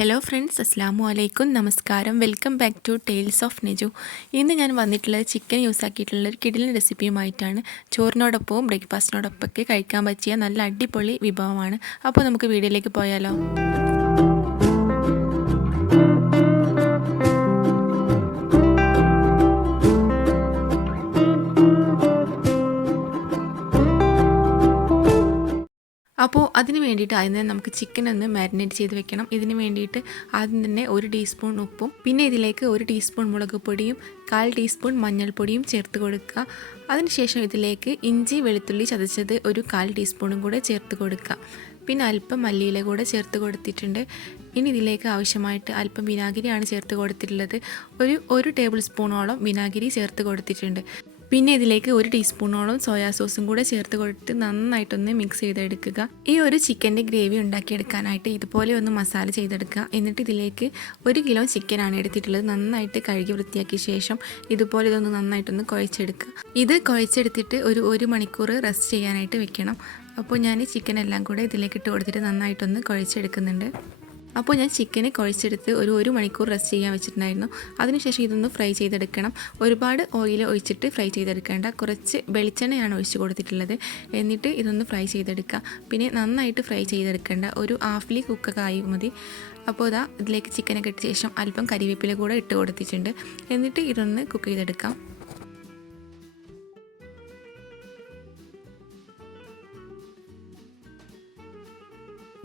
Hello friends, അസ്സാമു അലൈക്കും, നമസ്കാരം. Welcome back to tales of Neju. ഇന്ന് ഞാൻ വന്നിട്ടുള്ളത് ചിക്കൻ യൂസ് ആക്കിയിട്ടുള്ള ഒരു കിടിലൻ റെസിപ്പിയുമായിട്ടാണ്. ചോറിനോടൊപ്പവും ബ്രേക്ക്ഫാസ്റ്റിനോടൊപ്പമൊക്കെ കഴിക്കാൻ പറ്റിയ നല്ല അടിപൊളി വിഭവമാണ്. അപ്പോൾ നമുക്ക് വീഡിയോയിലേക്ക് പോയാലോ. അപ്പോൾ അതിന് വേണ്ടിയിട്ട് ആദ്യം തന്നെ നമുക്ക് ചിക്കൻ ഒന്ന് മാരിനേറ്റ് ചെയ്ത് വെക്കണം. ഇതിന് വേണ്ടിയിട്ട് ആദ്യം തന്നെ 1 ടീസ്പൂൺ ഉപ്പും പിന്നെ ഇതിലേക്ക് 1 ടീസ്പൂൺ മുളക് പൊടിയും 1/4 ടീസ്പൂൺ മഞ്ഞൾപ്പൊടിയും ചേർത്ത് കൊടുക്കുക. അതിനുശേഷം ഇതിലേക്ക് ഇഞ്ചി വെളുത്തുള്ളി ചതച്ചത് 1/4 ടീസ്പൂണും കൂടെ ചേർത്ത് കൊടുക്കുക. പിന്നെ അല്പം മല്ലിയില കൂടെ ചേർത്ത് കൊടുത്തിട്ടുണ്ട്. ഇനി ഇതിലേക്ക് ആവശ്യമായിട്ട് അല്പം വിനാഗിരിയാണ് ചേർത്ത് കൊടുത്തിട്ടുള്ളത്. ഒരു ടേബിൾ സ്പൂണോളം വിനാഗിരി ചേർത്ത് കൊടുത്തിട്ടുണ്ട്. പിന്നെ ഇതിലേക്ക് 1 ടീസ്പൂണോളം സോയാ സോസും കൂടെ ചേർത്ത് കൊടുത്ത് നന്നായിട്ടൊന്ന് മിക്സ് ചെയ്തെടുക്കുക. ഈ ഒരു ചിക്കൻ്റെ ഗ്രേവി ഉണ്ടാക്കിയെടുക്കാനായിട്ട് ഇതുപോലെ ഒന്ന് മസാല ചെയ്തെടുക്കുക. എന്നിട്ട് ഇതിലേക്ക് 1 കിലോ ചിക്കനാണ് എടുത്തിട്ടുള്ളത്. നന്നായിട്ട് കഴുകി വൃത്തിയാക്കിയ ശേഷം ഇതുപോലെ ഇതൊന്ന് നന്നായിട്ടൊന്ന് കുഴച്ചെടുക്കുക. ഇത് കുഴച്ചെടുത്തിട്ട് ഒരു 1 മണിക്കൂർ റെസ്റ്റ് ചെയ്യാനായിട്ട് വെക്കണം. അപ്പോൾ ഞാൻ ചിക്കൻ എല്ലാം കൂടെ ഇതിലേക്ക് ഇട്ട് കൊടുത്തിട്ട് നന്നായിട്ടൊന്ന് കുഴച്ചെടുക്കുന്നുണ്ട്. അപ്പോൾ ഞാൻ ചിക്കന് കുഴച്ചെടുത്ത് ഒരു 1 മണിക്കൂർ റെസ്റ്റ് ചെയ്യാൻ വെച്ചിട്ടുണ്ടായിരുന്നു. അതിനുശേഷം ഇതൊന്ന് ഫ്രൈ ചെയ്തെടുക്കണം. ഒരുപാട് ഓയിൽ ഒഴിച്ചിട്ട് ഫ്രൈ ചെയ്തെടുക്കേണ്ട, കുറച്ച് വെളിച്ചെണ്ണയാണ് ഒഴിച്ച് കൊടുത്തിട്ടുള്ളത്. എന്നിട്ട് ഇതൊന്ന് ഫ്രൈ ചെയ്തെടുക്കുക. പിന്നെ നന്നായിട്ട് ഫ്രൈ ചെയ്തെടുക്കേണ്ട, ഒരു ഹാഫ്ലി കുക്കൊക്കെ ആയി മതി. അപ്പോൾ ഇതാ ഇതിലേക്ക് ചിക്കനൊക്കെ ഇട്ട ശേഷം അല്പം കരിവേപ്പില കൂടെ ഇട്ട് കൊടുത്തിട്ടുണ്ട്. എന്നിട്ട് ഇതൊന്ന് കുക്ക് ചെയ്തെടുക്കാം.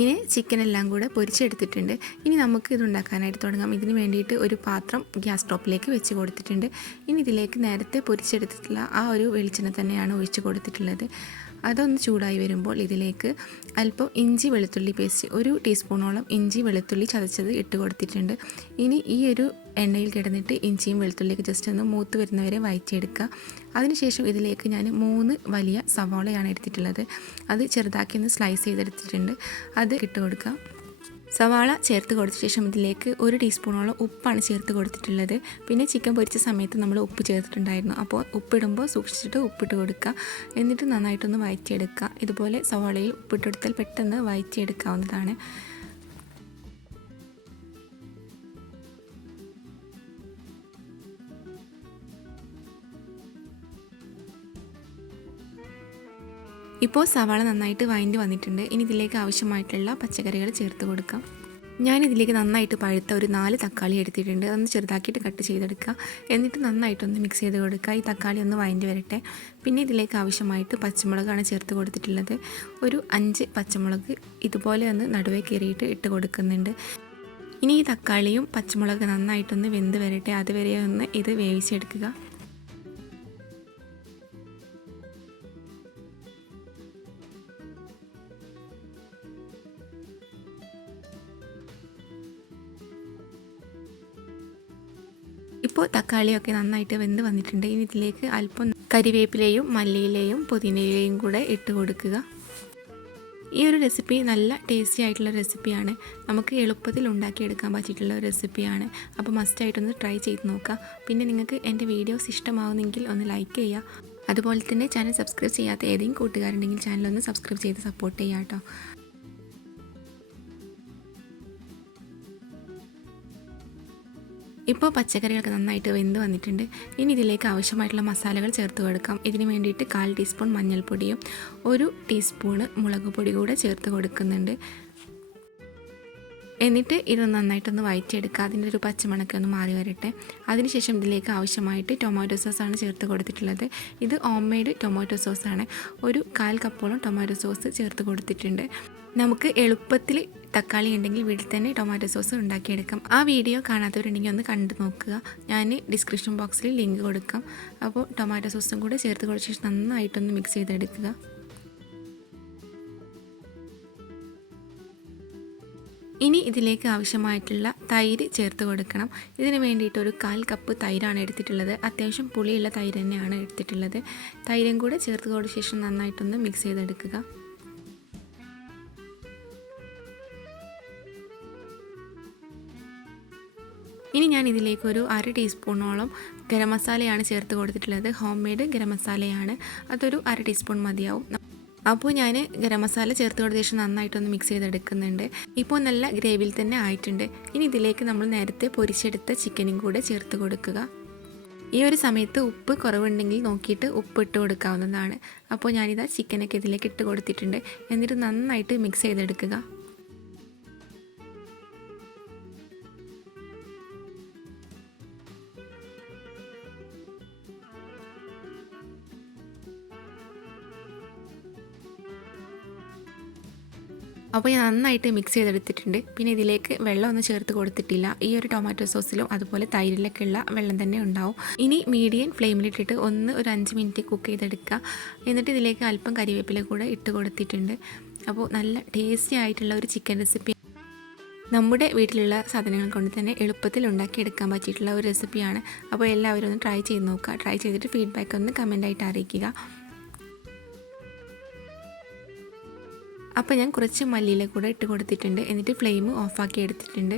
ഇനി ചിക്കൻ എല്ലാം കൂടെ പൊരിച്ചെടുത്തിട്ടുണ്ട്. ഇനി നമുക്ക് ഇതുണ്ടാക്കാനായിട്ട് തുടങ്ങാം. ഇതിന് വേണ്ടിയിട്ട് ഒരു പാത്രം ഗ്യാസ് സ്റ്റോപ്പിലേക്ക് വെച്ച് കൊടുത്തിട്ടുണ്ട്. ഇനി ഇതിലേക്ക് നേരത്തെ പൊരിച്ചെടുത്തിട്ടുള്ള ആ ഒരു വെളിച്ചെണ്ണ തന്നെയാണ് ഒഴിച്ച് കൊടുത്തിട്ടുള്ളത്. അതൊന്ന് ചൂടായി വരുമ്പോൾ ഇതിലേക്ക് അല്പം ഇഞ്ചി വെളുത്തുള്ളി പേസ്റ്റ് 1 ടീസ്പൂണോളം ഇഞ്ചി വെളുത്തുള്ളി ചതച്ചത് ഇട്ട് കൊടുത്തിട്ടുണ്ട്. ഇനി ഈ ഒരു എണ്ണയിൽ കിടന്നിട്ട് ഇഞ്ചിയും വെളുത്തുള്ളിയൊക്കെ ജസ്റ്റ് ഒന്ന് മൂത്ത് വരുന്നവരെ വഴറ്റിയെടുക്കുക. അതിനുശേഷം ഇതിലേക്ക് ഞാൻ 3 വലിയ സവാളയാണ് എടുത്തിട്ടുള്ളത്. അത് ചെറുതാക്കി ഒന്ന് സ്ലൈസ് ചെയ്തെടുത്തിട്ടുണ്ട്. അത് ഇട്ട് കൊടുക്കുക. സവാള ചേർത്ത് കൊടുത്ത ശേഷം ഇതിലേക്ക് 1 ടീസ്പൂണോളം ഉപ്പാണ് ചേർത്ത് കൊടുത്തിട്ടുള്ളത്. പിന്നെ ചിക്കൻ പൊരിച്ച സമയത്ത് നമ്മൾ ഉപ്പ് ചേർത്തിട്ടുണ്ടായിരുന്നു. അപ്പോൾ ഉപ്പിടുമ്പോൾ സൂക്ഷിച്ചിട്ട് ഉപ്പിട്ട് കൊടുക്കുക. എന്നിട്ട് നന്നായിട്ടൊന്ന് വഴറ്റിയെടുക്കുക. ഇതുപോലെ സവാളയിൽ ഉപ്പിട്ടെടുത്താൽ പെട്ടെന്ന് വഴറ്റിയെടുക്കാവുന്നതാണ്. ഇപ്പോൾ സവാള നന്നായിട്ട് വഴണ്ടി വന്നിട്ടുണ്ട്. ഇനി ഇതിലേക്ക് ആവശ്യമായിട്ടുള്ള പച്ചക്കറികൾ ചേർത്ത് കൊടുക്കാം. ഞാനിതിലേക്ക് നന്നായിട്ട് പഴുത്ത ഒരു 4 തക്കാളി എടുത്തിട്ടുണ്ട്. അതൊന്ന് ചെറുതാക്കിയിട്ട് കട്ട് ചെയ്തെടുക്കുക. എന്നിട്ട് നന്നായിട്ടൊന്ന് മിക്സ് ചെയ്ത് കൊടുക്കുക. ഈ തക്കാളി ഒന്ന് വഴണ്ടി വരട്ടെ. പിന്നെ ഇതിലേക്ക് ആവശ്യമായിട്ട് പച്ചമുളകാണ് ചേർത്ത് കൊടുത്തിട്ടുള്ളത്. ഒരു 5 പച്ചമുളക് ഇതുപോലെ ഒന്ന് നടുവേ കീറിയിട്ട് ഇട്ട് കൊടുക്കുന്നുണ്ട്. ഇനി ഈ തക്കാളിയും പച്ചമുളക് നന്നായിട്ടൊന്ന് വെന്ത് വരട്ടെ. അതുവരെ ഒന്ന് ഇത് വേവിച്ചെടുക്കുക. ഇപ്പോൾ തക്കാളിയൊക്കെ നന്നായിട്ട് വെന്ത് വന്നിട്ടുണ്ട്. ഇനി ഇതിലേക്ക് അല്പം കരിവേപ്പിലയും മല്ലിയിലയും പുതിനയിലയും കൂടെ ഇട്ട് കൊടുക്കുക. ഈ ഒരു റെസിപ്പി നല്ല ടേസ്റ്റി ആയിട്ടുള്ള റെസിപ്പിയാണ്. നമുക്ക് എളുപ്പത്തിൽ ഉണ്ടാക്കിയെടുക്കാൻ പറ്റിയിട്ടുള്ള ഒരു റെസിപ്പിയാണ്. അപ്പോൾ മസ്റ്റായിട്ടൊന്ന് ട്രൈ ചെയ്ത് നോക്കുക. പിന്നെ നിങ്ങൾക്ക് എൻ്റെ വീഡിയോസ് ഇഷ്ടമാവുന്നെങ്കിൽ ഒന്ന് ലൈക്ക് ചെയ്യുക. അതുപോലെ തന്നെ ചാനൽ സബ്സ്ക്രൈബ് ചെയ്യാത്ത ഏതെങ്കിലും കൂട്ടുകാരുണ്ടെങ്കിൽ ചാനലൊന്ന് സബ്സ്ക്രൈബ് ചെയ്ത് സപ്പോർട്ട് ചെയ്യുക കേട്ടോ. ഇപ്പോൾ പച്ചക്കറികളൊക്കെ നന്നായിട്ട് വെന്ത് വന്നിട്ടുണ്ട്. ഇനി ഇതിലേക്ക് ആവശ്യമായിട്ടുള്ള മസാലകൾ ചേർത്ത് കൊടുക്കാം. ഇതിന് വേണ്ടിയിട്ട് 1/4 ടീസ്പൂൺ മഞ്ഞൾപ്പൊടിയും 1 ടീസ്പൂണ് മുളക് പൊടി കൂടെ ചേർത്ത് കൊടുക്കുന്നുണ്ട്. എന്നിട്ട് ഇത് നന്നായിട്ടൊന്ന് വഴറ്റിയെടുക്കുക. അതിൻ്റെ ഒരു പച്ചമണക്കെ ഒന്ന് മാറി വരട്ടെ. അതിനുശേഷം ഇതിലേക്ക് ആവശ്യമായിട്ട് ടൊമാറ്റോ സോസാണ് ചേർത്ത് കൊടുത്തിട്ടുള്ളത്. ഇത് ഹോം മെയ്ഡ് ടൊമാറ്റോ സോസാണ്. ഒരു 1/4 കപ്പോളം ടൊമാറ്റോ സോസ് ചേർത്ത് കൊടുത്തിട്ടുണ്ട്. നമുക്ക് എളുപ്പത്തിൽ തക്കാളി ഉണ്ടെങ്കിൽ വീട്ടിൽ തന്നെ ടൊമാറ്റോ സോസ് ഉണ്ടാക്കിയെടുക്കാം. ആ വീഡിയോ കാണാത്തവരുണ്ടെങ്കിൽ ഒന്ന് കണ്ടു നോക്കുക. ഞാൻ ഡിസ്ക്രിപ്ഷൻ ബോക്സിൽ ലിങ്ക് കൊടുക്കാം. അപ്പോൾ ടൊമാറ്റോ സോസും കൂടെ ചേർത്ത് കൊടുത്ത ശേഷം നന്നായിട്ടൊന്ന് മിക്സ് ചെയ്തെടുക്കുക. ഇനി ഇതിലേക്ക് ആവശ്യമായിട്ടുള്ള തൈര് ചേർത്ത് കൊടുക്കണം. ഇതിന് വേണ്ടിയിട്ട് ഒരു 1/4 കപ്പ് തൈരാണ് എടുത്തിട്ടുള്ളത്. അത്യാവശ്യം പുളിയുള്ള തൈര് തന്നെയാണ് എടുത്തിട്ടുള്ളത്. തൈരും കൂടെ ചേർത്ത് കൊടുത്ത ശേഷം നന്നായിട്ടൊന്ന് മിക്സ് ചെയ്തെടുക്കുക. ഇനി ഞാൻ ഇതിലേക്ക് ഒരു 1/2 ടീസ്പൂണോളം ഗരം മസാലയാണ് ചേർത്ത് കൊടുത്തിട്ടുള്ളത്. ഹോം മെയ്ഡ് ഗരം മസാലയാണ്. അതൊരു 1/2 ടീസ്പൂൺ മതിയാവും. അപ്പോൾ ഞാൻ ഗരം മസാല ചേർത്ത് കൊടുത്ത ശേഷം നന്നായിട്ടൊന്ന് മിക്സ് ചെയ്തെടുക്കുന്നുണ്ട്. ഇപ്പോൾ നല്ല ഗ്രേവിയിൽ തന്നെ ആയിട്ടുണ്ട്. ഇനി ഇതിലേക്ക് നമ്മൾ നേരത്തെ പൊരിച്ചെടുത്ത ചിക്കനും കൂടെ ചേർത്ത് കൊടുക്കുക. ഈ ഒരു സമയത്ത് ഉപ്പ് കുറവുണ്ടെങ്കിൽ നോക്കിയിട്ട് ഉപ്പ് ഇട്ട് കൊടുക്കാവുന്നതാണ്. അപ്പോൾ ഞാനിതാ ചിക്കനൊക്കെ ഇതിലേക്ക് ഇട്ട് കൊടുത്തിട്ടുണ്ട്. എന്നിട്ട് നന്നായിട്ട് മിക്സ് ചെയ്തെടുക്കുക. അപ്പോൾ ഞാൻ നന്നായിട്ട് മിക്സ് ചെയ്തെടുത്തിട്ടുണ്ട്. പിന്നെ ഇതിലേക്ക് വെള്ളമൊന്നും ചേർത്ത് കൊടുത്തിട്ടില്ല. ഈ ഒരു ടൊമാറ്റോ സോസിലും അതുപോലെ തൈരിലൊക്കെ ഉള്ള വെള്ളം തന്നെ ഉണ്ടാവും. ഇനി മീഡിയം ഫ്ലെയിമിലിട്ടിട്ട് ഒരു 5 മിനിറ്റ് കുക്ക് ചെയ്തെടുക്കുക. എന്നിട്ട് ഇതിലേക്ക് അല്പം കരിവേപ്പില കൂടെ ഇട്ട് കൊടുത്തിട്ടുണ്ട്. അപ്പോൾ നല്ല ടേസ്റ്റി ആയിട്ടുള്ള ഒരു ചിക്കൻ റെസിപ്പി, നമ്മുടെ വീട്ടിലുള്ള സാധനങ്ങൾ കൊണ്ട് തന്നെ എളുപ്പത്തിൽ ഉണ്ടാക്കിയെടുക്കാൻ പറ്റിയിട്ടുള്ള ഒരു റെസിപ്പിയാണ്. അപ്പോൾ എല്ലാവരും ഒന്ന് ട്രൈ ചെയ്ത് നോക്കുക. ട്രൈ ചെയ്തിട്ട് ഫീഡ്ബാക്ക് ഒന്ന് കമൻ്റായിട്ട് അറിയിക്കുക. അപ്പോൾ ഞാൻ കുറച്ച് മല്ലിയില കൂടെ ഇട്ട് കൊടുത്തിട്ടുണ്ട്. എന്നിട്ട് ഫ്ലെയിം ഓഫാക്കി എടുത്തിട്ടുണ്ട്.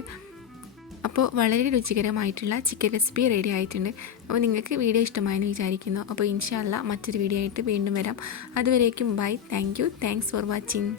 അപ്പോൾ വളരെ രുചികരമായിട്ടുള്ള ചിക്കൻ റെസിപ്പി റെഡി ആയിട്ടുണ്ട്. അപ്പോൾ നിങ്ങൾക്ക് വീഡിയോ ഇഷ്ടമായെന്ന് വിചാരിക്കുന്നു. അപ്പോൾ ഇൻഷാ അല്ലാഹ് മറ്റൊരു വീഡിയോ ആയിട്ട് വീണ്ടും വരാം. അതുവരേക്കും ബൈ. Thanks for watching.